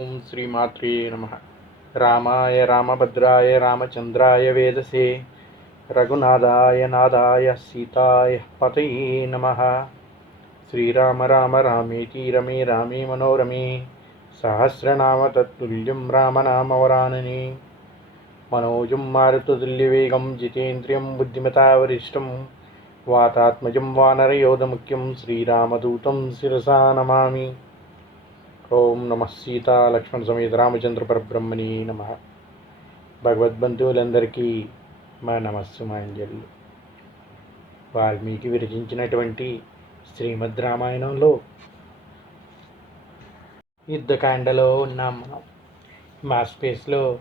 ఓం శ్రీమాత్రే నమ. రామాయ రామభద్రాయ రామచంద్రాయ వేదసే. రఘునాథాయ నాదాయ సీతాయ పతయే నమ. శ్రీరామ రామ రామేతి రమే రామే మనోరమే. సహస్రనామ తత్తుల్యం రామనామవరానని. మనోజం మారుతుల్యవేగం జితేంద్రియం బుద్ధిమతావరిష్టం. వాతాత్మజం వానరయోధముఖ్యం శ్రీరామదూతం శిరసా నమామి. ఓం నమ సీతా లక్ష్మణ సమేత రామచంద్ర పరబ్రహ్మణి నమ. భగవద్బంధువులందరికీ మా నమస్సుమాంజలి. వాల్మీకి విరచించినటువంటి శ్రీమద్ రామాయణంలో యుద్ధకాండలో ఉన్నాం మనం. మా స్పేస్లో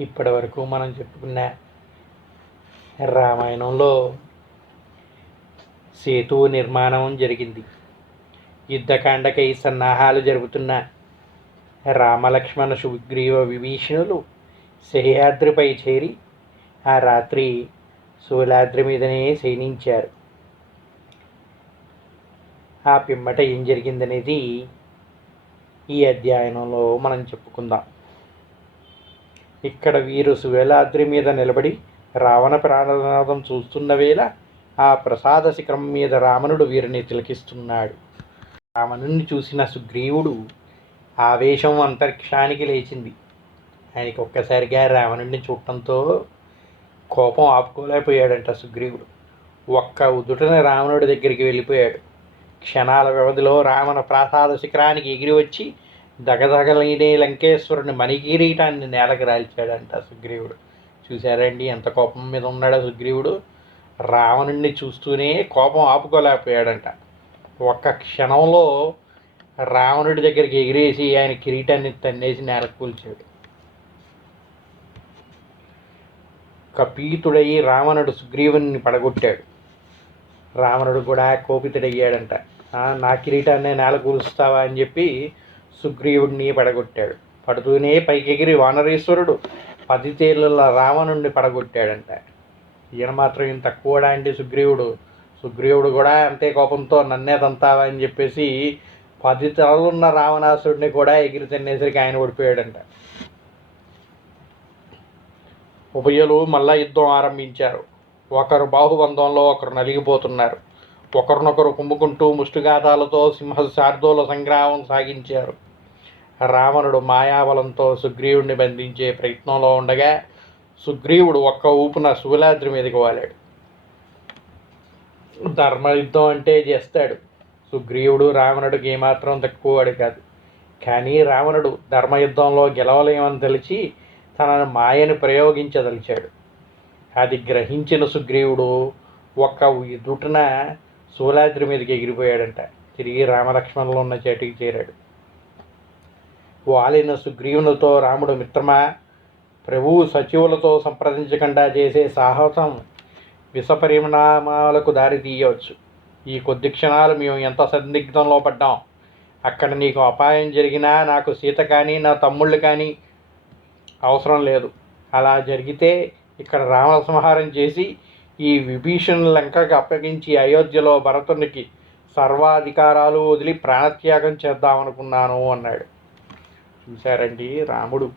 ఇప్పటి వరకు మనం చెప్పుకున్న రామాయణంలో సేతు నిర్మాణం జరిగింది. యుద్ధకాండకై సన్నాహాలు జరుగుతున్న రామలక్ష్మణ సుగ్రీవ విభీషణులు సహ్యాద్రిపై చేరి ఆ రాత్రి శూలాద్రి మీదనే శయనించారు. ఆ పిమ్మట ఏం జరిగిందనేది ఈ అధ్యయనంలో మనం చెప్పుకుందాం. ఇక్కడ వీరు శివలాద్రి మీద నిలబడి రావణ ప్రాణనాదం చూస్తున్న వేళ ఆ ప్రసాద శిఖరం మీద రావణుడు వీరిని తిలకిస్తున్నాడు. రావణుని చూసిన సుగ్రీవుడు ఆవేశం అంతరిక్షానికి లేచింది. ఆయనకి ఒక్కసారిగా రావణుడిని చూడటంతో కోపం ఆపుకోలేకపోయాడంట సుగ్రీవుడు. ఒక్క ఉదుటన రావణుడి దగ్గరికి వెళ్ళిపోయాడు. క్షణాల వ్యవధిలో రావణ ప్రాసాద శిఖరానికి ఎగిరి వచ్చి దగదగలేని లంకేశ్వరుని మణికిరీటాన్ని నేలకు రాల్చాడంట సుగ్రీవుడు. చూశారండి ఎంత కోపం మీద ఉన్నాడో సుగ్రీవుడు. రావణుడిని చూస్తూనే కోపం ఆపుకోలేకపోయాడంట. ఒక్క క్షణంలో రావణుడి దగ్గరికి ఎగిరేసి ఆయన కిరీటాన్ని తన్నేసి నేలకు కూల్చాడు. కపీతుడై రావణుడు సుగ్రీవుని పడగొట్టాడు. రావణుడు కూడా కోపితుడయ్యాడంట. నా కిరీటాన్ని నేల కూలుస్తావా? అని చెప్పి సుగ్రీవుడిని పడగొట్టాడు. పడుతూనే పైకెగిరి వానరేశ్వరుడు పది తేళ్ళ రావణుడిని పడగొట్టాడంట. ఈయన మాత్రం ఇంత తక్కువడా అంటే సుగ్రీవుడు సుగ్రీవుడు కూడా అంతే కోపంతో నన్నే తంతావా అని చెప్పేసి పది తలలున్న రావణాసుడిని కూడా ఎగిరి తినేసరికి ఆయన ఓడిపోయాడంట. ఉభయులు మళ్ళా యుద్ధం ఆరంభించారు. ఒకరు బాహుబంధంలో ఒకరు నలిగిపోతున్నారు. ఒకరినొకరు కుమ్ముకుంటూ ముష్టిఘాతాలతో సింహ శార్దూల సంగ్రామం సాగించారు. రావణుడు మాయాబలంతో సుగ్రీవుడిని బంధించే ప్రయత్నంలో ఉండగా సుగ్రీవుడు ఒక్క ఊపున శూలాద్రి మీదకి వాలాడు. ధర్మయుద్ధం అంటే చేస్తాడు. సుగ్రీవుడు రావణుడికి ఏమాత్రం తక్కువవాడు కాదు. కానీ రావణుడు ధర్మయుద్ధంలో గెలవలేమని తెలిసి తనను మాయను ప్రయోగించదలిచాడు. అది గ్రహించిన సుగ్రీవుడు ఒక్క ఎదుటన శూలాద్రి మీదకి ఎగిరిపోయాడంట. తిరిగి రామలక్ష్మణులు ఉన్న చేటికి చేరాడు. వాలిన సుగ్రీవునితో రాముడు మిత్రమా? ప్రభువు సచివులతో సంప్రదించకుండా చేసే సాహసం విషపరిణామాలకు దారి తీయవచ్చు. ఈ కొద్ది క్షణాలు మేము ఎంత సందిగ్ధంలో పడ్డాం? అక్కడ నీకు అపాయం జరిగినా నాకు సీత కానీ నా తమ్ముళ్ళు కానీ అవసరం లేదు. అలా జరిగితే ఇక్కడ రావణ సంహారం చేసి ఈ విభీషణ లంకకు అప్పగించి అయోధ్యలో భరతునికి సర్వాధికారాలు వదిలి ప్రాణత్యాగం చేద్దామనుకున్నాను అన్నాడు. చూశారండి రాముడు.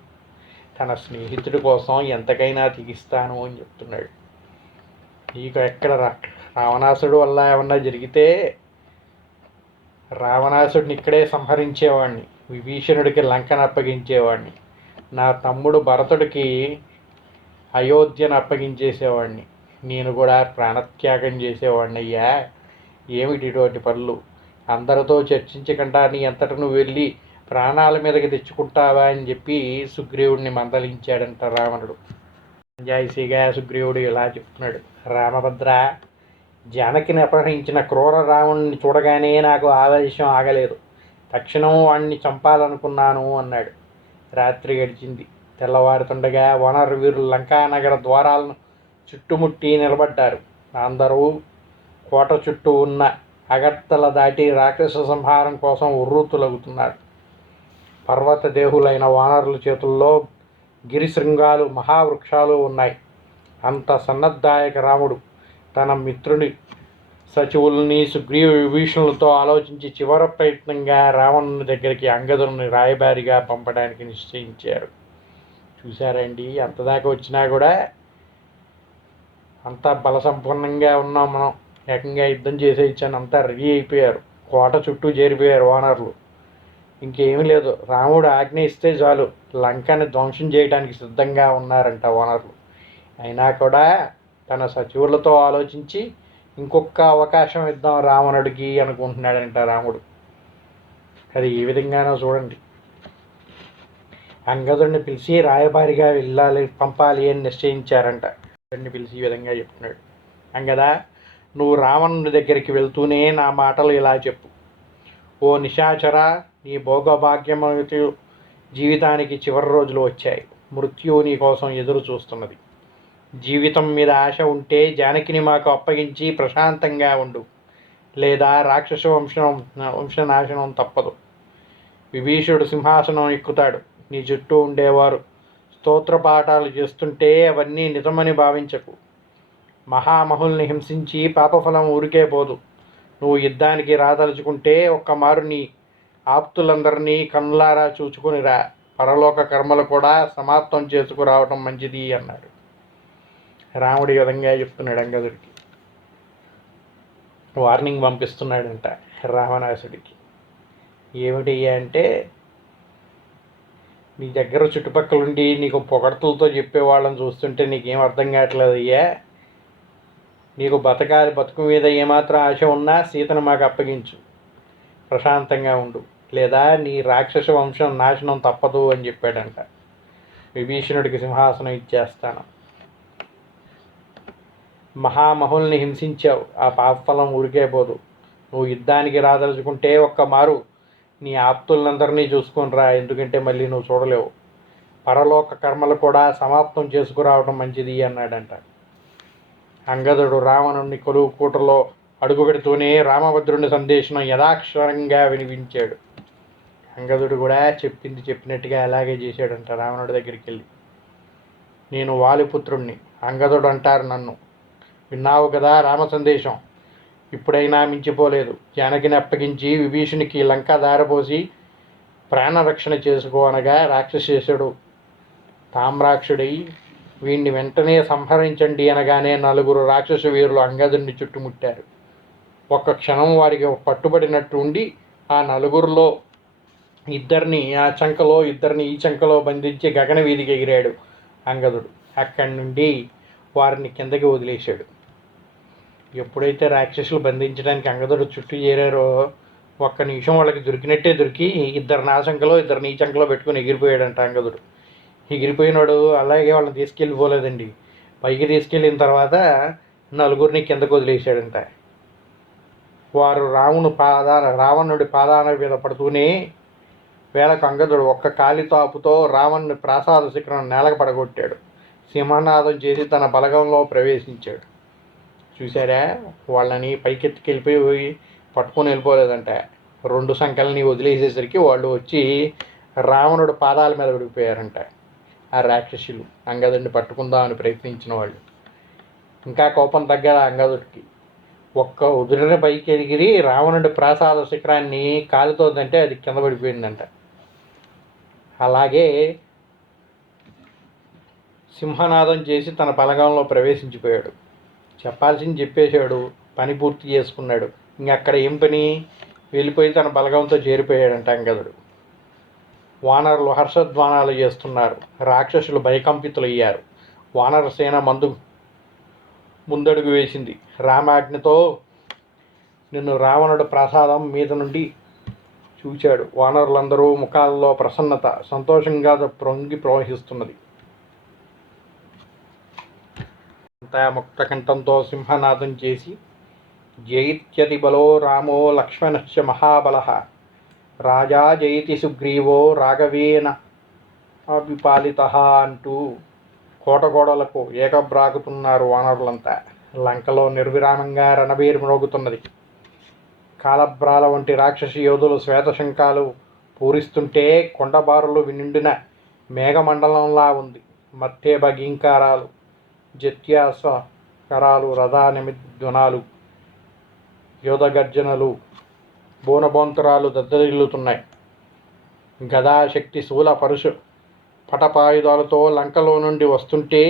తన స్నేహితుడి కోసం ఎంతకైనా తీగిస్తాను అని చెప్తున్నాడు. నీకు ఎక్కడ రా? రావణాసుడు వల్ల ఏమన్నా జరిగితే రావణాసుడిని ఇక్కడే సంహరించేవాడిని విభీషణుడికి లంకను అప్పగించేవాడిని నా తమ్ముడు భరతుడికి అయోధ్యను అప్పగించేసేవాడిని నేను కూడా ప్రాణత్యాగం చేసేవాడిని అయ్యా ఏమిటి ఇటువంటి పనులు? అందరితో చర్చించకుండా నీ అంతట నువ్వు వెళ్ళి ప్రాణాల మీదకి తెచ్చుకుంటావా అని చెప్పి సుగ్రీవుడిని మందలించాడంట రావణుడు. జాయిసీగా సుగ్రీవుడు ఇలా చెప్తున్నాడు. రామభద్ర జానకిని అపహరించిన క్రూర రావణ్ణి చూడగానే నాకు ఆవేశం ఆగలేదు. తక్షణం వాణ్ణి చంపాలనుకున్నాను అన్నాడు. రాత్రి గడిచింది. తెల్లవారుతుండగా వనరు వీరు లంకానగర ద్వారాలను చుట్టుముట్టి నిలబడ్డారు. అందరూ కోట చుట్టూ ఉన్న అగర్తల దాటి రాక్షస సంహారం కోసం ఉర్రూతులగుతున్నారు. పర్వత దేహులైన వానరుల చేతుల్లో గిరిశృంగాలు మహావృక్షాలు ఉన్నాయి. అంత సన్నద్దాయక రాముడు తన మిత్రుని సచివుల్ని సుగ్రీవ విభీషణులతో ఆలోచించి చివరి ప్రయత్నంగా రావణుని దగ్గరికి అంగదుని రాయబారిగా పంపడానికి నిశ్చయించారు. చూసారండి అంతదాకా వచ్చినా కూడా అంతా బలసంపన్నంగా ఉన్నాం మనం. ఏకంగా యుద్ధం చేసేయచ్చాను అంతా రెడీ అయిపోయారు. కోట చుట్టూ చేరిపోయారు ఓనర్లు. ఇంకేమీ లేదు. రాముడు ఆజ్ఞ ఇస్తే చాలు. లంకని ధ్వంసం చేయడానికి సిద్ధంగా ఉన్నారంట ఓనర్లు. అయినా కూడా తన సచివులతో ఆలోచించి ఇంకొక అవకాశం ఇద్దాం రావణుడికి అనుకుంటున్నాడంట రాముడు. అది ఏ విధంగానో చూడండి. అంగదుడిని పిలిచి రాయబారిగా వెళ్ళాలి పంపాలి అని నిశ్చయించారంట. అంగదుడిని పిలిచి ఈ విధంగా చెప్తున్నాడు. అంగదా నువ్వు రావణుడి దగ్గరికి వెళ్తూనే నా మాటలు ఇలా చెప్పు. ఓ నిశాచరా నీ భోగభాగ్యమతు జీవితానికి చివరి రోజులు వచ్చాయి. మృత్యువు నీ కోసం ఎదురు చూస్తున్నది. జీవితం మీద ఆశ ఉంటే జానకిని మాకు అప్పగించి ప్రశాంతంగా ఉండు. లేదా రాక్షస వంశం వంశనాశనం తప్పదు. విభీషుడు సింహాసనం ఎక్కుతాడు. నీ చుట్టూ ఉండేవారు. స్తోత్ర పాఠాలు చేస్తుంటే అవన్నీ నిజమని భావించకు. మహామహుల్ని హింసించి పాపఫలం ఊరికే పోదు. నువ్వు యుద్ధానికి రాదలుచుకుంటే ఒక్కమారు నీ ఆప్తులందరినీ కన్నులారా చూచుకుని రా. పరలోక కర్మలు కూడా సమాప్తం చేసుకురావటం మంచిది అన్నాడు. రాముడు విధంగా చెప్తున్నాడు అంగదుడికి. వార్నింగ్ పంపిస్తున్నాడంట రావణాసుడికి. ఏమిటి అంటే నీ దగ్గర చుట్టుపక్కల నీకు పొగడ్తలతో చెప్పే వాళ్ళని చూస్తుంటే నీకేం అర్థం కావట్లేదు అయ్యా. నీకు బతకాలి బతుకు మీద ఏమాత్రం ఆశ ఉన్నా సీతను మాకు అప్పగించు. ప్రశాంతంగా ఉండు. లేదా నీ రాక్షస వంశం నాశనం తప్పదు అని చెప్పాడంట. విభీషణుడికి సింహాసనం ఇచ్చేస్తాను. మహామహుల్ని హింసించావు. ఆ పాపఫలం ఊరికే పోదు. నువ్వు యుద్ధానికి రాదలుచుకుంటే ఒక్క మారు నీ ఆప్తులందరినీ చూసుకొని రా ఎందుకంటే మళ్ళీ నువ్వు చూడలేవు. పరలోక కర్మలు కూడా సమాప్తం చేసుకురావడం మంచిది అన్నాడంట. అంగదుడు రావణుని కొలువు కూటలో అడుగుపెడుతూనే రామభద్రుని సందేశం యథాక్షరంగా వినిపించాడు. అంగదుడు కూడా చెప్పింది చెప్పినట్టుగా అలాగే చేశాడంట రావణుడి దగ్గరికి వెళ్ళి. నేను వాలిపుత్రుణ్ణి అంగదుడు అంటారు నన్ను. విన్నావు కదా రామ సందేశం? ఇప్పుడైనా మించిపోలేదు. జానకిని అప్పగించి విభీషునికి లంక దారపోసి ప్రాణరక్షణ చేసుకో అనగా రాక్షసేశుడు తామ్రాక్షుడై వీణ్ణి వెంటనే సంహరించండి అనగానే నలుగురు రాక్షస వీరులు అంగదుడిని చుట్టుముట్టారు. ఒక్క క్షణం వారికి పట్టుబడినట్టు ఉండి ఆ నలుగురిలో ఇద్దరిని ఆ చంకలో ఇద్దరిని ఈ చంకలో బంధించి గగన వీధికి ఎగిరాడు అంగదుడు. అక్కడి నుండి వారిని కిందకి వదిలేశాడు. ఎప్పుడైతే రాక్షసులు బంధించడానికి అంగదుడు చుట్టూ చేరారో ఒక్క నిమిషం వాళ్ళకి దొరికినట్టే దొరికి ఇద్దరు నా చంకలో ఇద్దరు నీ చంకలో పెట్టుకుని ఎగిరిపోయాడంట అంగదుడు. ఎగిరిపోయినాడు అలాగే వాళ్ళని తీసుకెళ్ళిపోలేదండి. పైకి తీసుకెళ్ళిన తర్వాత నలుగురిని కిందకు వదిలేశాడంట. వారు రామును పాదాన రావణుడి పాదాన మీద పడుతూనే వేళకు అంగదుడు ఒక్క కాలితాపుతో రావణ్ణి రావణుని ప్రాసాద శిఖరం నేలకు పడగొట్టాడు. సింహనాదం చేసి తన బలగంలో ప్రవేశించాడు. చూసారా వాళ్ళని పైకెత్తుకెళ్ళిపోయి పట్టుకొని వెళ్ళిపోలేదంట. రెండు సంఖ్యలని వదిలేసేసరికి వాళ్ళు వచ్చి రావణుడు పాదాల మీద విడిపోయారంట ఆ రాక్షసులు అంగదుడిని పట్టుకుందామని ప్రయత్నించిన వాళ్ళు. ఇంకా కోపం తగ్గదు అంగదుడికి. ఒక్క ఉదిరిన పైకి ఎదిగిరి రావణుడి ప్రాసాద శిఖరాన్ని కాలుతోందంటే అది కింద పడిపోయిందంట. అలాగే సింహనాదం చేసి తన పలకంలో ప్రవేశించిపోయాడు. చెప్పాల్సింది చెప్పేశాడు. పని పూర్తి చేసుకున్నాడు. ఇంకక్కడ ఏం పని? వెళ్ళిపోయి తన బలగంతో చేరిపోయాడంట అంగదుడు. వానరులు హర్షధ్వానాలు చేస్తున్నారు. రాక్షసులు భయకంపితులయ్యారు. వానర సేన మందు ముందడుగు వేసింది. రామాజ్ఞతో నిన్ను రావణుడు ప్రసాదం మీద నుండి చూచాడు. వానరులందరూ ముఖాల్లో ప్రసన్నత సంతోషంగా ప్రొంగి ప్రవహిస్తున్నది. ముక్త కంఠంతో సింహనాదం చేసి జయిత్యతి బలో రామో లక్ష్మణశ్చ మహాబల రాజా జయతి సుగ్రీవో రాఘవేన అభిపాలిత అంటూ కోటగోడలకు ఏకబ్రాకుతున్నారు వానరులంతా. లంకలో నిర్విరామంగా రణబీరు మ్రోగుతున్నది. కాలబ్రాల వంటి రాక్షసి యోధులు శ్వేతశంఖాలు పూరిస్తుంటే కొండబారులు నిండిన మేఘమండలంలా ఉంది. మత్తే భగీంకారాలు జత్యాసకరాలు రథానిమిద్వనాలు రథా నిమిధ్వనాలు యోధగర్జనలు బోనబోంతరాలు దద్దరిల్లుతున్నాయి. గదాశక్తి శూల పరుషు పటపాయుధాలతో లంకలో నుండి వస్తుంటే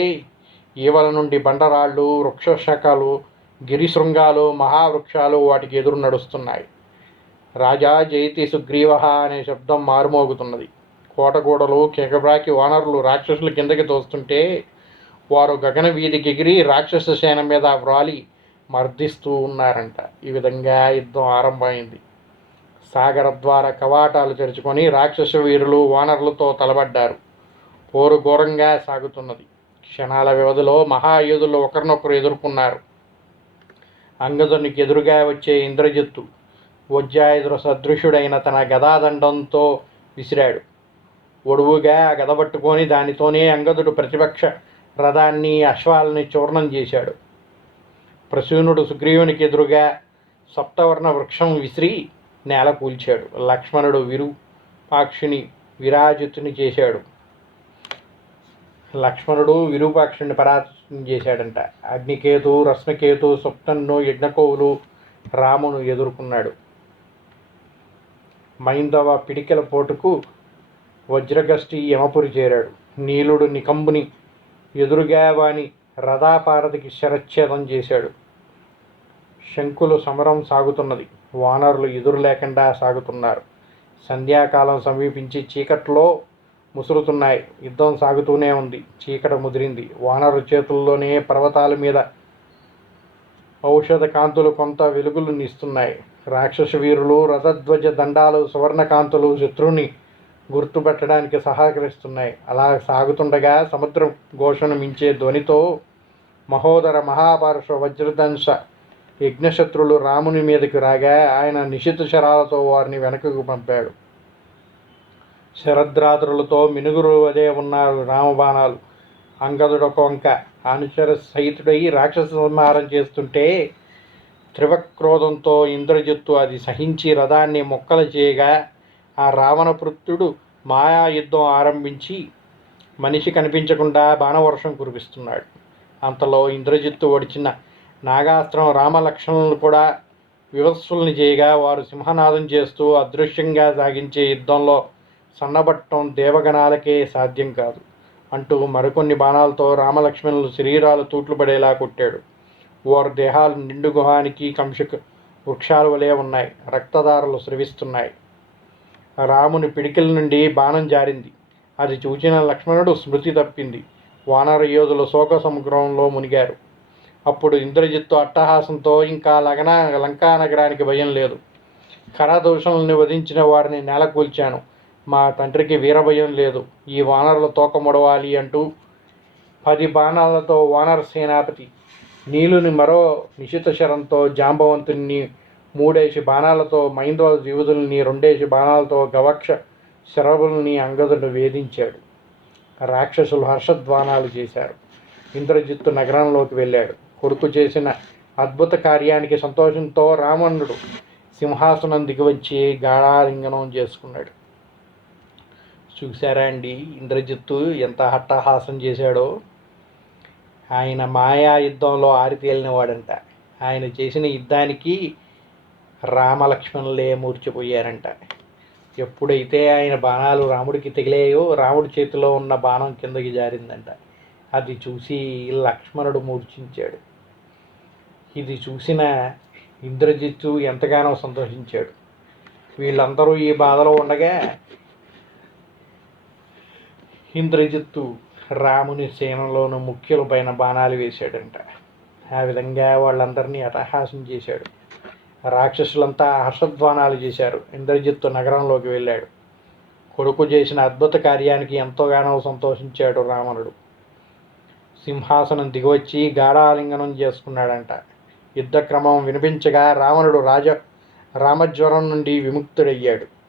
ఈవల నుండి బండరాళ్ళు వృక్షశాఖలు గిరిశృంగాలు మహావృక్షాలు వాటికి ఎదురు నడుస్తున్నాయి. రాజా జయతి సుగ్రీవ అనే శబ్దం మారుమోగుతున్నది. కోటగూడలు కేకబ్రాకి వానరులు రాక్షసులు కిందకి తోస్తుంటే వారు గగన వీధికి ఎగిరి రాక్షస సేన మీద వ్రాలి మర్దిస్తూ ఉన్నారంట. ఈ విధంగా యుద్ధం ఆరంభమైంది. సాగర ద్వార కవాటాలు తెరుచుకొని రాక్షస వీరులు వానరులతో తలబడ్డారు. పోరు ఘోరంగా సాగుతున్నది. క్షణాల వ్యవధిలో మహాయోధులు ఒకరినొకరు ఎదుర్కొన్నారు. అంగదునికి ఎదురుగా వచ్చే ఇంద్రజిత్తు వజ్రాయుధుల సదృశుడైన తన గదాదండంతో విసిరాడు. ఒడువుగా ఆ గద పట్టుకొని దానితోనే అంగదుడు ప్రతిపక్ష రథాన్ని అశ్వాలని చూర్ణం చేశాడు. ప్రసూనుడు సుగ్రీవునికి ఎదురుగా సప్తవర్ణ వృక్షం విసిరి నేల కూల్చాడు. లక్ష్మణుడు విరూపాక్షుని విరాజితుని చేశాడు. లక్ష్మణుడు విరూపాక్షుని పరా చేశాడంట. అగ్నికేతు రశ్మికేతు స్వప్నన్ను యజ్ఞకోవులు రామును ఎదుర్కొన్నాడు. మైందవ పిడికెల పోటుకు వజ్రగష్టి యమపురి చేరాడు. నీలుడు నికంబుని ఎదురుగా వాని రథాపారధికి శరచ్ఛేదం చేశాడు. శంకులు సమరం సాగుతున్నది. వానరులు ఎదురు లేకుండా సాగుతున్నారు. సంధ్యాకాలం సమీపించి చీకట్లో ముసురుతున్నాయి. యుద్ధం సాగుతూనే ఉంది. చీకట ముదిరింది. వానరు చేతుల్లోనే పర్వతాల మీద ఔషధ కాంతులు కొంత వెలుగులు నిస్తున్నాయి. రాక్షస వీరులు రథధ్వజ దండాలు సువర్ణకాంతులు శత్రువుని గుర్తుపెట్టడానికి సహకరిస్తున్నాయి. అలా సాగుతుండగా సముద్రం ఘోషను మించే ధ్వనితో మహోదర మహాపారుష వజ్రదంశ యజ్ఞశత్రులు రాముని మీదకి రాగా ఆయన నిశిత శరాలతో వారిని వెనకకు పంపాడు. శరద్రాత్రులతో మినుగురు వదే ఉన్నారు రామబాణాలు. అంగదుడొక వంక అనుచర సహితుడై రాక్షస సంహారం చేస్తుంటే త్రివక్రోధంతో ఇంద్రజిత్తు అది సహించి రథాన్ని మొక్కలు చేయగా ఆ రావణపుత్రుడు మాయా యుద్ధం ఆరంభించి మనిషి కనిపించకుండా బాణవర్షం కురిపిస్తున్నాడు. అంతలో ఇంద్రజిత్తు ఒడిచిన నాగాస్త్రం రామలక్ష్మణులు కూడా వివత్సుల్ని చేయగా వారు సింహనాదం చేస్తూ అదృశ్యంగా సాగించే యుద్ధంలో సన్నబట్టం దేవగణాలకే సాధ్యం కాదు. అంటూ మరికొన్ని బాణాలతో రామలక్ష్మణులు శరీరాలు తూట్లు పడేలా కొట్టాడు. వారి దేహాలు నిండు గుహానికి కంశక వృక్షాలు వలె ఉన్నాయి. రక్తదారులు స్రవిస్తున్నాయి. రాముని పిడికిల నుండి బాణం జారింది. అది చూచిన లక్ష్మణుడు స్మృతి తప్పింది. వానర యోధులు శోక సముద్రంలో మునిగారు. అప్పుడు ఇంద్రజిత్తు అట్టహాసంతో ఇంకా లగన లంకా నగరానికి భయం లేదు. కరదోషుల్ని వధించిన వారిని నేలకూల్చాను. మా తండ్రికి వీరభయం లేదు. ఈ వానరుల తోక మొడవాలి అంటూ పది బాణాలతో వానర సేనాపతి నీలుని మరో నిశిత శరంతో జాంబవంతుని మూడేసి బాణాలతో మైందవ జీవుదుల్ని రెండేసి బాణాలతో గవక్ష శరభుల్ని అంగదుడు వేధించాడు. రాక్షసులు హర్షధ్వానాలు చేశారు. ఇంద్రజిత్తు నగరంలోకి వెళ్ళాడు. కొడుకు చేసిన అద్భుత కార్యానికి సంతోషంతో రామణుడు సింహాసనం దిగివచ్చి గాఢాలింగనం చేసుకున్నాడు. చూసారా అండి? ఇంద్రజిత్తు ఎంత హట్టహాసం చేశాడో. ఆయన మాయా యుద్ధంలో ఆరితేలినవాడంట. ఆయన చేసిన యుద్ధానికి రామలక్ష్మణులే మూర్చిపోయారంట. ఎప్పుడైతే ఆయన బాణాలు రాముడికి తగిలాయో రాముడి చేతిలో ఉన్న బాణం కిందకి జారిందంట. అది చూసి లక్ష్మణుడు మూర్ఛించాడు. ఇది చూసిన ఇంద్రజిత్తు ఎంతగానో సంతోషించాడు. వీళ్ళందరూ ఈ బాధలో ఉండగా ఇంద్రజిత్తు రాముని సేనలోని ముఖ్యుల పైన బాణాలు వేశాడంట. ఆ విధంగా వాళ్ళందరినీ అటహాసం చేశాడు. రాక్షసులంతా హర్షధ్వానాలు చేశారు. ఇంద్రజిత్తు నగరంలోకి వెళ్ళాడు. కొడుకు చేసిన అద్భుత కార్యానికి ఎంతోగానో సంతోషించాడు రావణుడు. సింహాసనం దిగివచ్చి గాఢాలింగనం చేసుకున్నాడంట. యుద్ధక్రమం వినిపించగా రావణుడు రాజ రామజ్వరం నుండి విముక్తుడయ్యాడు.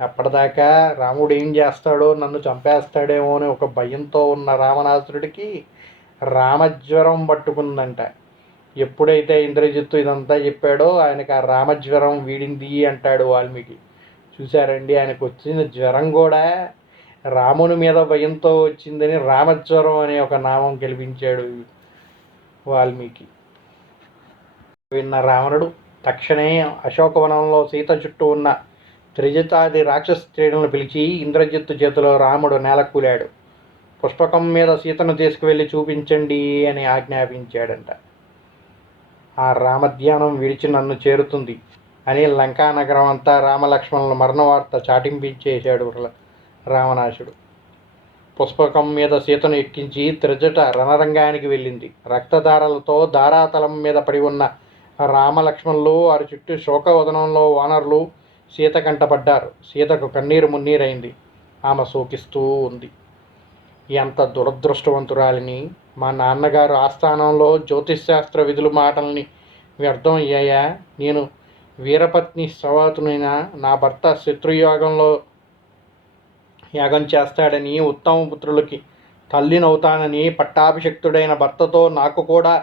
అప్పటిదాకా రాముడు ఏం చేస్తాడో నన్ను చంపేస్తాడేమో అని ఒక భయంతో ఉన్న రావణాసురుడికి రామజ్వరం పట్టుకుందంట. ఎప్పుడైతే ఇంద్రజిత్తు ఇదంతా చెప్పాడో ఆయనకు ఆ రామజ్వరం వీడింది అంటాడు వాల్మీకి. చూశారండి ఆయనకు వచ్చిన జ్వరం కూడా రాముని మీద భయంతో వచ్చిందని రామజ్వరం అనే ఒక నామం గెలిపించాడు వాల్మీకి. విన్న రావణుడు తక్షణే అశోకవనంలో సీత చుట్టూ ఉన్న త్రిజితాది రాక్షస స్త్రీలను పిలిచి ఇంద్రజిత్తు చేతిలో రాముడు నేలకూలాడు. పుష్పకం మీద సీతను తీసుకువెళ్ళి చూపించండి అని ఆజ్ఞాపించాడంట. ఆ రామధ్యానం విడిచి నన్ను చేరుతుంది అని లంకానగరం అంతా రామలక్ష్మణుల మరణ వార్త చాటింపించేశాడు రావణాసుడు. పుష్పకం మీద సీతను ఎక్కించి త్రిజట రణరంగానికి వెళ్ళింది. రక్తధారలతో దారాతలం మీద పడి ఉన్న రామలక్ష్మణులు వారి చుట్టూ శోకవదనంలో వానరులు సీత కంటపడ్డారు. సీతకు కన్నీరు మున్నీరైంది. ఆమె శోకిస్తూ ఉంది. ఎంత దురదృష్టవంతురాలిని. మా నాన్నగారు ఆస్థానంలో జ్యోతిష్శాస్త్ర విధులు మాటల్ని వ్యర్థం అయ్యాయా? నేను వీరపత్ని సవాతునైన నా భర్త శత్రుయోగంలో యాగం చేస్తాడని ఉత్తమ పుత్రులకి తల్లినవుతానని పట్టాభిషక్తుడైన భర్తతో నాకు కూడా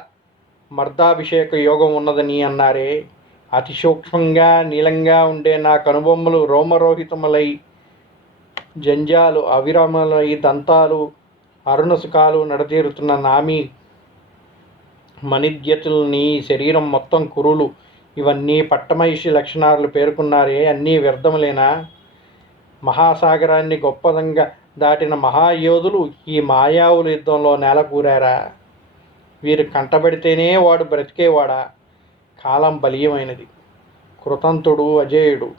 మర్దాభిషేక యోగం ఉన్నదని అన్నారే. అతి సూక్ష్మంగా నీలంగా ఉండే నా కనుబొమ్మలు రోమరోహితములై జంజాలు అవిరమలై దంతాలు అరుణసుకాలు నడతీరుతున్న నామి మణిద్యతుల్ని శరీరం మొత్తం కురులు. ఇవన్నీ పట్టమహిషి లక్షణాలు పేర్కొన్నారే అన్నీ వ్యర్థములేనా? మహాసాగరాన్ని గొప్పదంగా దాటిన మహాయోధులు ఈ మాయావుల యుద్ధంలో నేలకూరారా? వీరు కంటబడితేనే వాడు బ్రతికేవాడా? కాలం బలీయమైనది. కృతంతుడు అజేయుడు.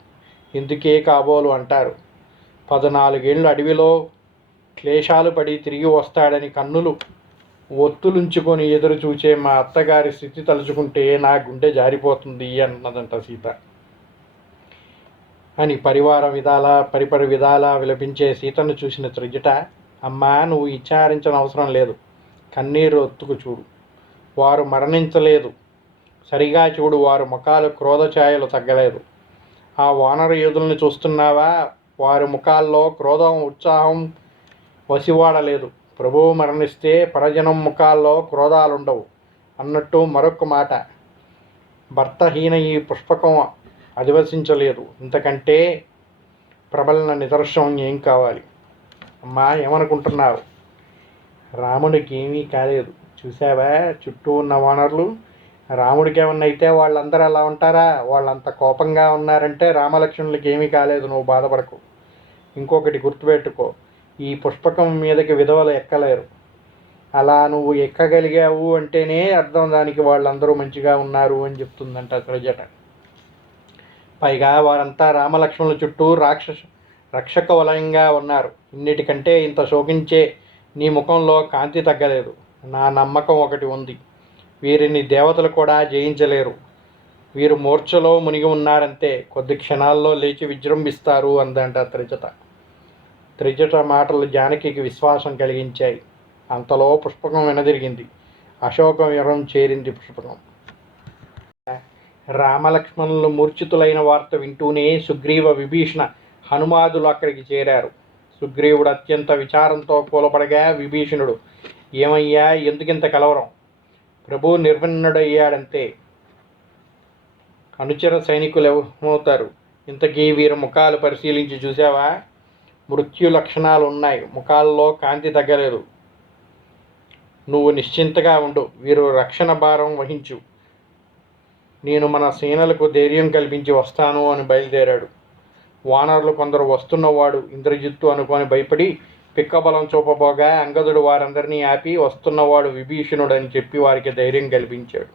ఇందుకే కాబోలు అంటారు. పద్నాలుగేళ్ళు అడవిలో క్లేశాలు పడి తిరిగి వస్తాడని కన్నులు ఒత్తులుంచుకొని ఎదురు చూచే మా అత్తగారి స్థితి తలుచుకుంటే నా గుండె జారిపోతుంది అన్నదంట సీత. అని పరివార విధాల పరిపరి విధాల విలపించే సీతను చూసిన త్రిజట అమ్మా నువ్వు విచారించిన అవసరం లేదు. కన్నీరు ఒత్తుకు చూడు. వారు మరణించలేదు. సరిగా చూడు వారు ముఖాలు క్రోధఛాయలు తగ్గలేదు. ఆ వానర యోధుల్ని చూస్తున్నావా? వారి ముఖాల్లో క్రోధం ఉత్సాహం వసివాడలేదు. ప్రభువు మరణిస్తే పరజనం ముఖాల్లో క్రోధాలుండవు అన్నట్టు మరొక మాట. భర్తహీన ఈ పుష్పకం అధివసించలేదు. ఇంతకంటే ప్రబలన నిదర్శనం ఏం కావాలి? అమ్మా ఏమనుకుంటున్నావు? రామునికి ఏమీ కాలేదు. చూసావా చుట్టూ ఉన్న వానరులు రాముడికి ఏమన్నా అయితే వాళ్ళందరూ అలా ఉంటారా? వాళ్ళంత కోపంగా ఉన్నారంటే రామలక్ష్మణులకి ఏమీ కాలేదు నువ్వు బాధపడకు. ఇంకొకటి గుర్తుపెట్టుకో ఈ పుష్పకం మీదకి విధవలు ఎక్కలేరు. అలా నువ్వు ఎక్కగలిగావు అంటేనే అర్థం దానికి వాళ్ళందరూ మంచిగా ఉన్నారు అని చెప్తుందంట సృజట పైగా వారంతా రామలక్ష్మణుల చుట్టూ రాక్షస రక్షక వలయంగా ఉన్నారు. ఇన్నిటికంటే ఇంత శోకించే నీ ముఖంలో కాంతి తగ్గలేదు. నా నమ్మకం ఒకటి ఉంది. వీరిని దేవతలు కూడా జయించలేరు. వీరు మూర్ఛలో మునిగి ఉన్నారంతే కొద్ది క్షణాల్లో లేచి విజృంభిస్తారు అందంట త్రిజట. త్రిజట మాటలు జానకికి విశ్వాసం కలిగించాయి. అంతలో పుష్పకం వెనదిరిగింది. అశోకం ఎరం చేరింది పుష్పకం. రామలక్ష్మణులు మూర్ఛితులైన వార్త వింటూనే సుగ్రీవ విభీషణ హనుమాదులు అక్కడికి చేరారు. సుగ్రీవుడు అత్యంత విచారంతో కూలపడగా విభీషణుడు ఏమయ్యా ఎందుకింత కలవరం? ప్రభు నిర్విన్నుడయ్యాడంతే. అనుచర సైనికులు ఏమవుతారు ఇంతకీ వీరి ముఖాలు పరిశీలించి చూసావా మృత్యు లక్షణాలు ఉన్నాయి ముఖాల్లో కాంతి తగ్గలేదు. నువ్వు నిశ్చింతగా ఉండు. వీరు రక్షణ భారం వహించు. నేను మన సేనలకు ధైర్యం కల్పించి వస్తాను అని బయలుదేరాడు. వానరులు కొందరు వస్తున్నవాడు ఇంద్రజిత్తు అనుకొని భయపడి పిక్కబలం చూపబోగా అంగదుడు వారందరినీ ఆపి వస్తున్నవాడు విభీషణుడు అని చెప్పి వారికి ధైర్యం కల్పించాడు.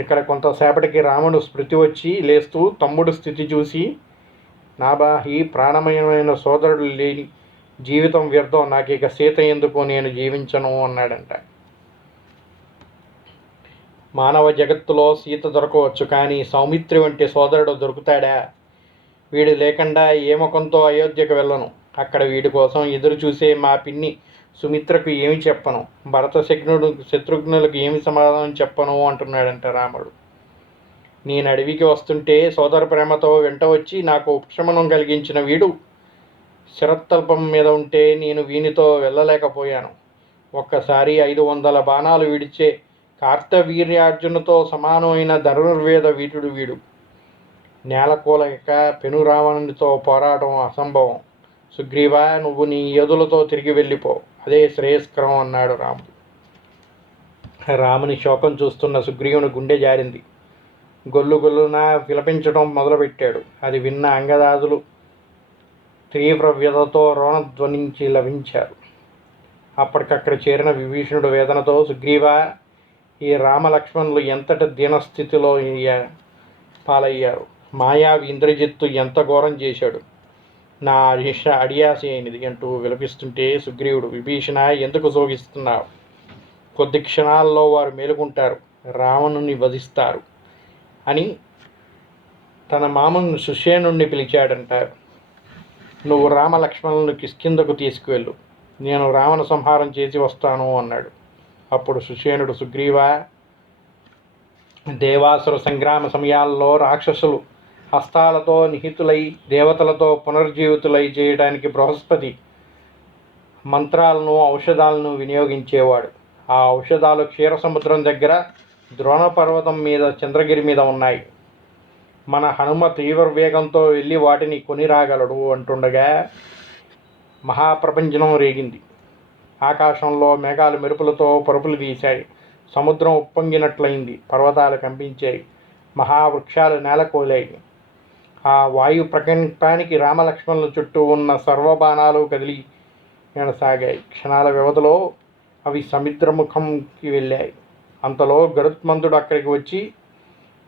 ఇక్కడ కొంతసేపటికి రాముడు స్మృతి వచ్చి లేస్తూ తమ్ముడు స్థితి చూసి నాబాహి ప్రాణమయమైన సోదరుడు లేని జీవితం వ్యర్థం. నాకు ఇక సీత ఎందుకు నేను జీవించను అన్నాడంట. మానవ జగత్తులో సీత దొరకవచ్చు కానీ సౌమిత్రి వంటి సోదరుడు దొరుకుతాడా? వీడు లేకుండా ఏ ముఖంతో అయోధ్యకు వెళ్ళను. అక్కడ వీడి కోసం ఎదురు చూసే మా పిన్ని సుమిత్రకు ఏమి చెప్పను? భరత శగ్నుడు శత్రుఘ్నులకు ఏమి సమాధానం చెప్పను? అంటున్నాడంట రాముడు. నేను అడవికి వస్తుంటే సోదర ప్రేమతో వెంట వచ్చి నాకు ఉపశమనం కలిగించిన వీడు శరత్తల్పం మీద ఉంటే నేను వీనితో వెళ్ళలేకపోయాను. ఒక్కసారి ఐదు వందల బాణాలు విడిచే కార్తవీర్యార్జునుతో సమానమైన ధనుర్వేద వీరుడు వీడు. నేలకూలక పెను రావణునితో పోరాటం అసంభవం. సుగ్రీవా నువ్వు నీ యదులతో తిరిగి వెళ్ళిపో. అదే శ్రేయస్కరం అన్నాడు రాముడు. రాముని శోకం చూస్తున్న సుగ్రీవుని గుండె జారింది. గొల్లు గొల్లున విలపించడం మొదలుపెట్టాడు. అది విన్న అంగదాదులు తీవ్ర వ్యధతో రోణధ్వనించి లభించారు. అప్పటికక్కడ చేరిన విభీషణుడు వేదనతో సుగ్రీవా ఈ రామలక్ష్మణులు ఎంతటి దీనస్థితిలో పాలయ్యారు? మాయావి ఇంద్రజిత్తు ఎంత ఘోరం చేశాడు? నా అడిష అడియాసి అయినది అంటూ విలపిస్తుంటే సుగ్రీవుడు విభీషణ ఎందుకు సోగిస్తున్నావు కొద్ది క్షణాల్లో వారు మేలుకుంటారు. రావణుని వధిస్తారు అని తన మామను సుషేణుణ్ణి పిలిచాడంటారు. నువ్వు రామలక్ష్మణులను కిష్కిందకు తీసుకువెళ్ళు. నేను రావణ సంహారం చేసి వస్తాను అన్నాడు. అప్పుడు సుషేణుడు సుగ్రీవ దేవాసుర సంగ్రామ సమయాల్లో రాక్షసులు హస్తాలతో నిహితులై దేవతలతో పునర్జీవితులై చేయడానికి బృహస్పతి మంత్రాలను ఔషధాలను వినియోగించేవాడు. ఆ ఔషధాలు క్షీరసముద్రం దగ్గర ద్రోణ పర్వతం మీద చంద్రగిరి మీద ఉన్నాయి. మన హనుమ తీవ్ర వేగంతో వెళ్ళి వాటిని కొని రాగలడు అంటుండగా మహాప్రపంచనం రేగింది. ఆకాశంలో మేఘాలు మెరుపులతో పరుపులు తీశాయి సముద్రం ఉప్పొంగినట్లయింది. పర్వతాలు కంపించాయి. మహావృక్షాలు నేలకోలాయి. ఆ వాయు ప్రకంపానికి రామలక్ష్మణుల చుట్టూ ఉన్న సర్వబాణాలు కదిలి సాగాయి క్షణాల వ్యవధిలో అవి సముద్రముఖంకి వెళ్ళాయి. అంతలో గరుత్మంతుడు అక్కడికి వచ్చి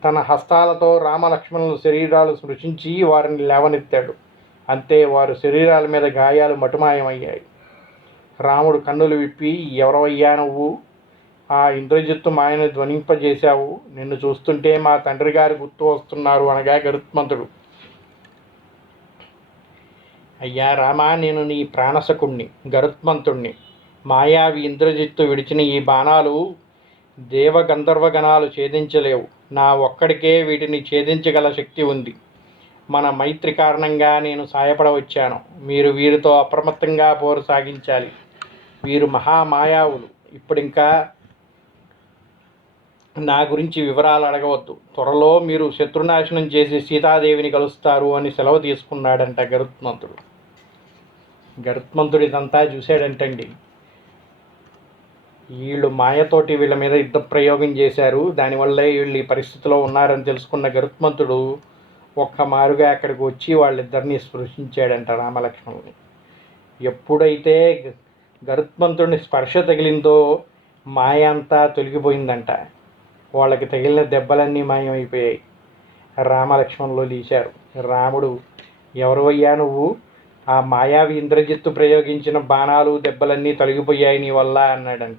తన హస్తాలతో రామలక్ష్మణుల శరీరాలు సృష్టించి వారిని లేవనెత్తాడు. అంతే వారు శరీరాల మీద గాయాలు మటుమాయమయ్యాయి. రాముడు కన్నులు విప్పి ఎవరవయ్యా నువ్వు? ఆ ఇంద్రజిత్తు మాయను ధ్వనింపజేశావు. నిన్ను చూస్తుంటే మా తండ్రి గారు గుర్తు వస్తున్నారు అనగా గరుత్మంతుడు. అయ్యా రామా నేను నీ ప్రాణసకుణ్ణి గరుత్మంతుణ్ణి. మాయావి ఇంద్రజిత్తు విడిచిన ఈ బాణాలు దేవగంధర్వగణాలు ఛేదించలేవు. నా ఒక్కడికే వీటిని ఛేదించగల శక్తి ఉంది. మన మైత్రి కారణంగా నేను సాయపడవచ్చాను. మీరు వీరితో అప్రమత్తంగా పోరు సాగించాలి. వీరు మహామాయావులు ఇప్పుడింకా నా గురించి వివరాలు అడగవద్దు. త్వరలో మీరు శత్రునాశనం చేసి సీతాదేవిని కలుస్తారు అని సెలవు తీసుకున్నాడంట గరుత్మంతుడు. గరుత్మంతుడు ఇదంతా చూశాడంటండి. వీళ్ళు మాయతోటి వీళ్ళ మీద యుద్ధ ప్రయోగం చేశారు. దానివల్లే వీళ్ళు ఈ పరిస్థితిలో ఉన్నారని తెలుసుకున్న గరుత్మంతుడు ఒక్క మారుగా అక్కడికి వచ్చి వాళ్ళిద్దరిని స్పృశించాడంట రామలక్ష్మణుని. ఎప్పుడైతే గరుత్మంతుడిని స్పర్శ తగిలిందో మాయ అంతా తొలగిపోయిందంట. వాళ్ళకి తగిలిన దెబ్బలన్నీ మాయమైపోయాయి. రామలక్ష్మణులు లేచారు. రాముడు ఎవరు నువ్వు? ఆ మాయావి ఇంద్రజిత్తు ప్రయోగించిన బాణాలు దెబ్బలన్నీ తొలగిపోయాయి నీ వల్ల అన్నాడంట.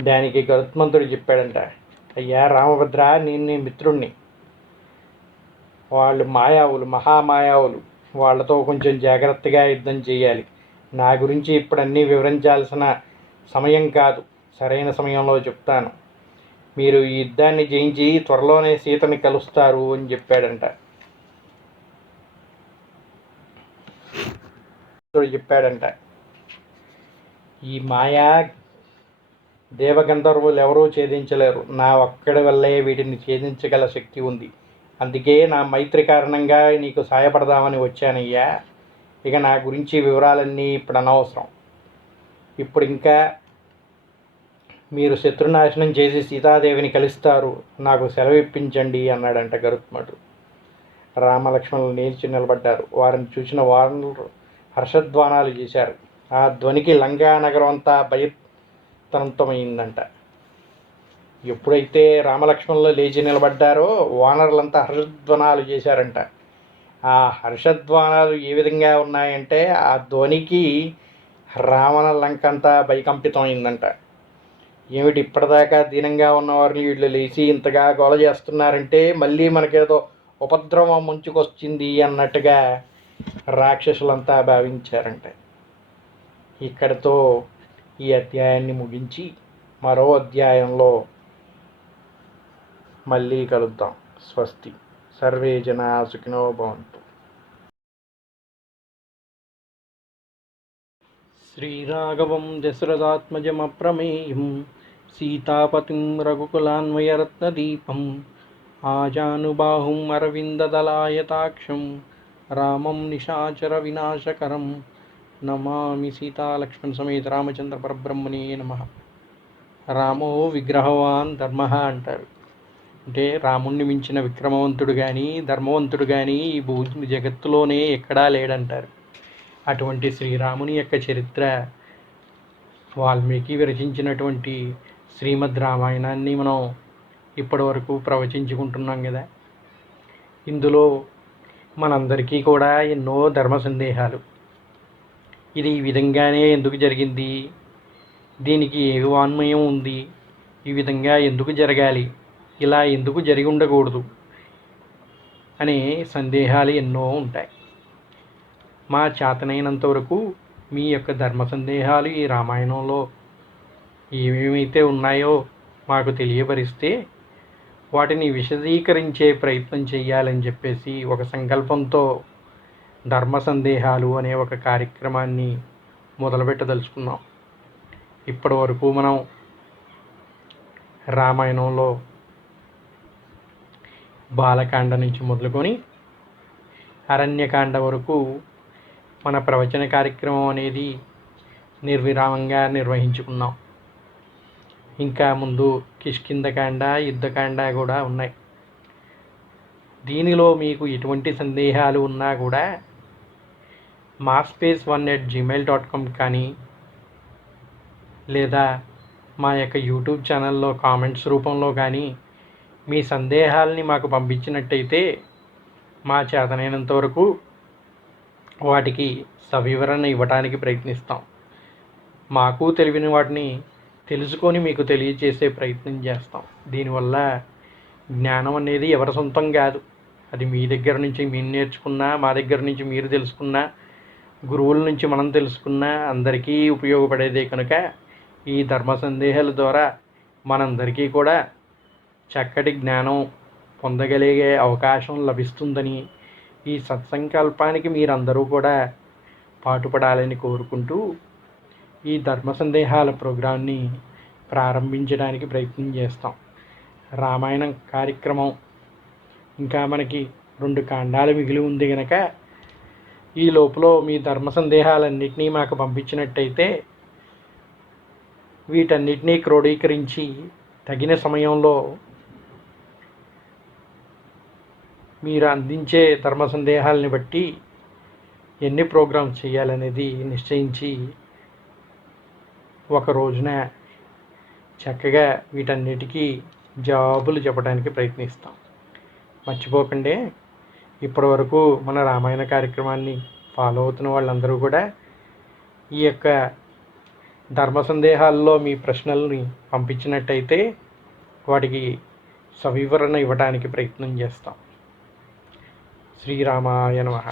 దానికి గరుత్మంతుడు చెప్పాడంట అయ్యా రామభద్ర నేను నీ మిత్రుణ్ణి. వాళ్ళు మాయావులు మహామాయావులు. వాళ్ళతో కొంచెం జాగ్రత్తగా యుద్ధం చేయాలి. నా గురించి ఇప్పుడు అన్నీ వివరించాల్సిన సమయం కాదు. సరైన సమయంలో చెప్తాను. మీరు ఈ యుద్ధాన్ని జయించి త్వరలోనే సీతని కలుస్తారు అని చెప్పాడంట. చెప్పాడంట ఈ మాయా దేవగంధర్వులు ఎవరూ ఛేదించలేరు. నా ఒక్కడి వల్లే వీటిని ఛేదించగల శక్తి ఉంది. అందుకే నా మైత్రి కారణంగా నీకు సాయపడదామని వచ్చానయ్యా. ఇక నా గురించి వివరాలన్నీ ఇప్పుడు అనవసరం. ఇప్పుడు ఇంకా మీరు శత్రునాశనం చేసి సీతాదేవిని కలుస్తారు నాకు సెలవు ఇప్పించండి అన్నాడంట గరుత్మడు రామలక్ష్మణులు నిలిచి నిలబడ్డారు. వారిని చూసిన వారు హర్షధ్వానాలు చేశారు. ఆ ధ్వనికి లంకా నగరం అంతా భయతంతమైందంట ఎప్పుడైతే రామలక్ష్మణులు లేచి నిలబడ్డారో వానరులంతా హర్షధ్వనాలు చేశారంట. ఆ హర్షధ్వానాలు ఏ విధంగా ఉన్నాయంటే ఆ ధ్వనికి రావణ లంక అంతా భయకంపితమైందంట. ఏమిటి ఇప్పటిదాకా దీనంగా ఉన్నవారిని వీళ్ళు లేచి ఇంతగా గోల చేస్తున్నారంటే మళ్ళీ మనకేదో ఉపద్రవం ముంచుకొచ్చింది అన్నట్టుగా రాక్షసులంతా భావించారంట. ఇక్కడితో ఈ అధ్యాయాన్ని ముగించి మరో అధ్యాయంలో మళ్ళీ కలుద్దాం. స్వస్తి. సర్వే జనా సుఖినో భవంతు. శ్రీరాఘవం దశరథాత్మజమప్రమేయం సీతాపతిం రఘుకులాన్వయరత్నదీపం ఆజానుబాహుం అరవిందదలాయతాక్షం రామం నిశాచర వినాశకరం నమామి సీతాలక్ష్మణ సమేత రామచంద్ర పరబ్రహ్మణే నమ రామో విగ్రహవాన్ ధర్మ అంటారు. అంటే రాముణ్ణి మించిన విక్రమవంతుడు కానీ ధర్మవంతుడు కానీ ఈ భూ జగత్తులోనే ఎక్కడా లేడంటారు. అటువంటి శ్రీరాముని యొక్క చరిత్ర వాల్మీకి విరచించినటువంటి శ్రీమద్ రామాయణాన్ని మనం ఇప్పటి వరకు ప్రవచించుకుంటున్నాం కదా. ఇందులో మనందరికీ కూడా ఎన్నో ధర్మ సందేహాలు. ఇది ఈ విధంగానే ఎందుకు జరిగింది? దీనికి ఏ వాన్మయం ఉంది? ఈ విధంగా ఎందుకు జరగాలి? ఇలా ఎందుకు జరిగి ఉండకూడదు? అనే సందేహాలు ఎన్నో ఉంటాయి. మా చేతనైనంత వరకు మీ యొక్క ధర్మ సందేహాలు ఈ రామాయణంలో ఏమేమైతే ఉన్నాయో మాకు తెలియపరిస్తే వాటిని విశదీకరించే ప్రయత్నం చేయాలని చెప్పేసి ఒక సంకల్పంతో ధర్మ సందేహాలు అనే ఒక కార్యక్రమాన్ని మొదలుపెట్టదలుచుకున్నాం. ఇప్పటి వరకు మనం రామాయణంలో బాలకాండ నుంచి మొదలుకొని అరణ్యకాండ వరకు మన ప్రవచన కార్యక్రమం అనేది నిర్విరామంగా నిర్వహించుకున్నాం. ఇంకా ముందు కిష్కిందకాండ యుద్ధకాండ కూడా ఉన్నాయి. దీనిలో మీకు ఎటువంటి సందేహాలు ఉన్నా కూడా మా space one at Gmail dot com కానీ లేదా మా యొక్క యూట్యూబ్ ఛానల్లో కామెంట్స్ రూపంలో కానీ మీ సందేహాలని మాకు పంపించినట్టయితే మా చేతనైనంత వరకు వాటికి సవివరణ ఇవ్వడానికి ప్రయత్నిస్తాం. మాకు తెలియని వాటిని తెలుసుకొని మీకు తెలియజేసే ప్రయత్నం చేస్తాం. దీనివల్ల జ్ఞానం అనేది ఎవరి సొంతం కాదు. అది మీ దగ్గర నుంచి మీరు నేర్చుకున్నా మా దగ్గర నుంచి మీరు తెలుసుకున్నా గురువుల నుంచి మనం తెలుసుకున్నా అందరికీ ఉపయోగపడేదే కనుక ఈ ధర్మ సందేహాల ద్వారా మనందరికీ కూడా చక్కటి జ్ఞానం పొందగలిగే అవకాశం లభిస్తుందని ఈ సత్సంకల్పానికి మీరందరూ కూడా పాటుపడాలని కోరుకుంటూ ఈ ధర్మ సందేహాల ప్రోగ్రాంని ప్రారంభించడానికి ప్రయత్నం చేస్తాం. రామాయణం కార్యక్రమం ఇంకా మనకి రెండు కాండాలు మిగిలి ఉంది కనుక ఈ లోపల మీ ధర్మ సందేహాలన్నింటినీ మాకు పంపించినట్టయితే వీటన్నిటినీ క్రోడీకరించి తగిన సమయంలో మీరు అందించే ధర్మ సందేహాలని బట్టి ఎన్ని ప్రోగ్రామ్స్ చేయాలనేది నిశ్చయించి ఒక రోజున చక్కగా వీటన్నిటికీ జవాబులు చెప్పడానికి ప్రయత్నిస్తాం. మర్చిపోకండి ఇప్పటి వరకు మన రామాయణ కార్యక్రమాన్ని ఫాలో అవుతున్న వాళ్ళందరూ కూడా ఈ యొక్క ధర్మ సందేహాల్లో మీ ప్రశ్నల్ని పంపించినట్టయితే వాటికి సవివరణ ఇవ్వడానికి ప్రయత్నం చేస్తాం. శ్రీరామాయ నమః.